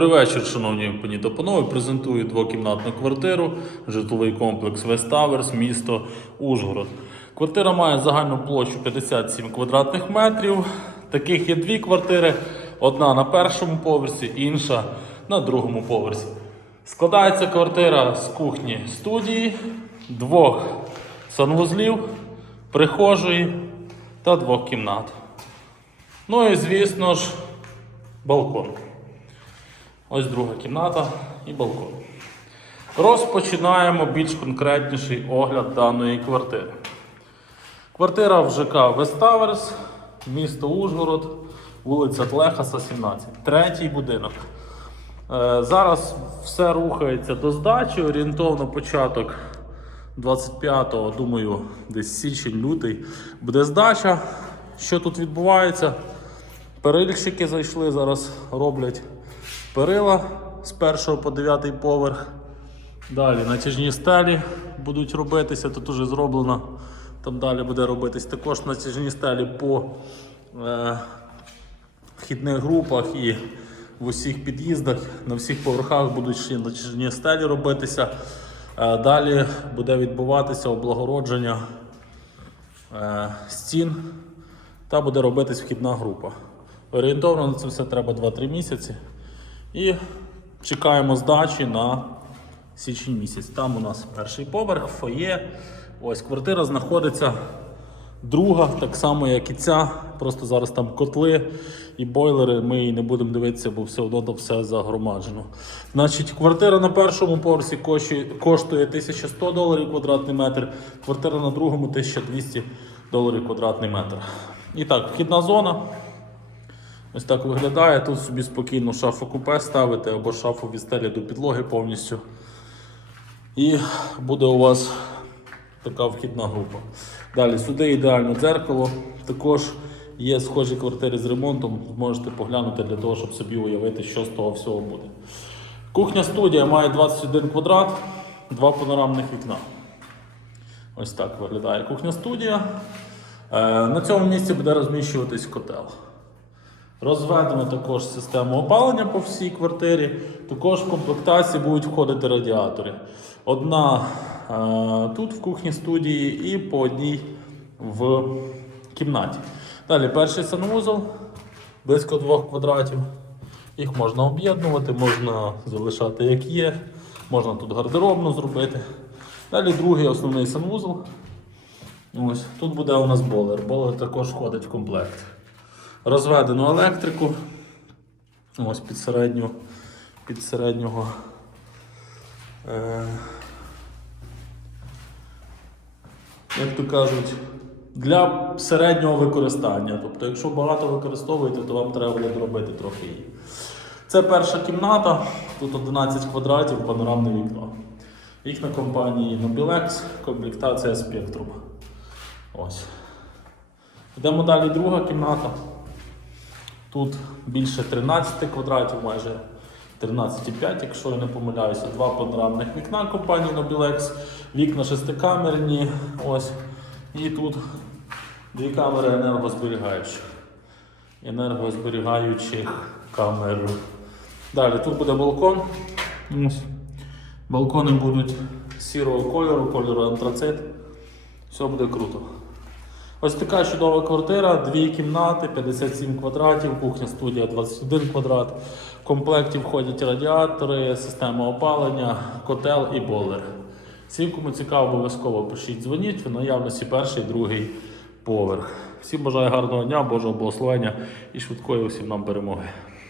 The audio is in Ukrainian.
Добрий вечір, шановні пані та панове. Презентую двокімнатну квартиру, житловий комплекс Веставерс, місто Ужгород. Квартира має загальну площу 57 квадратних метрів. Таких є дві квартири: одна на першому поверсі, інша на другому поверсі. Складається квартира з кухні студії, двох санвузлів, прихожої та двох кімнат. Ну і звісно ж, балкон. Ось друга кімната і балкон. Розпочинаємо більш конкретніший огляд даної квартири. Квартира в ЖК Веставерс, місто Ужгород, вулиця Тлехаса, 17. Третій будинок. Е, Зараз все рухається до здачі. Орієнтовно початок 25-го, думаю, десь січень-лютий буде здача. Що тут відбувається? Перильщики зайшли, зараз роблять перила з 1 по 9 поверх. Далі натяжні стелі будуть робитися, тут уже зроблено. Там далі буде робитись також натяжні стелі по е, вхідних групах і в усіх під'їздах, на всіх поверхах будуть ще натяжні стелі робитися. Е, далі буде відбуватися облагородження е, стін та буде робитись вхідна група. Орієнтовно на це все треба 2-3 місяці. І чекаємо здачі на січень місяць. Там у нас перший поверх, фоє. Ось квартира знаходиться друга, так само, як і ця. Просто зараз там котли і бойлери. Ми її не будемо дивитися, бо все одно там все загромаджено. Значить, квартира на першому поверсі коштує, коштує 1100 доларів квадратний метр, квартира на другому 1200 доларів квадратний метр. І так, вхідна зона. Ось так виглядає. Тут собі спокійно шафу купе ставити або шафу від стелі до підлоги повністю. І буде у вас така вхідна група. Далі сюди ідеальне дзеркало. Також є схожі квартири з ремонтом. Можете поглянути для того, щоб собі уявити, що з того всього буде. Кухня студія має 21 квадрат, два панорамних вікна. Ось так виглядає кухня студія. Е, На цьому місці буде розміщуватись котел. Розведено також систему опалення по всій квартирі. Також в комплектації будуть входити радіатори. Одна е, тут в кухні студії і по одній в кімнаті. Далі перший санвузол близько 2 квадратів. Їх можна об'єднувати, можна залишати як є, можна тут гардеробну зробити. Далі другий основний санвузол. Ось тут буде у нас болер. Болер також входить в комплект. Розведену електрику. Ось під середню, під середнього. Е, як то кажуть, для середнього використання. Тобто, якщо багато використовуєте, то вам треба буде доробити трохи її. Це перша кімната, тут 11 квадратів, панорамне вікно. Вікна компанії Nobilex, комплектація Spectrum. Ось. Йдемо далі друга кімната. Тут більше 13 квадратів, майже 13,5, якщо я не помиляюся. Два панорамних вікна компанії Nobilex, вікна шестикамерні. Ось. І тут дві камери енергозберігаючих. Енергозберігаючих камер. Далі тут буде балкон. Ось. Балкони будуть сірого кольору, кольору антрацит. Все буде круто. Ось така чудова квартира, дві кімнати, 57 квадратів, кухня студія 21 квадрат. В комплекті входять радіатори, система опалення, котел і бойлер. Всім, кому цікаво, обов'язково пишіть, дзвоніть в наявності перший, другий поверх. Всім бажаю гарного дня, Божого благословення і швидкої усім нам перемоги.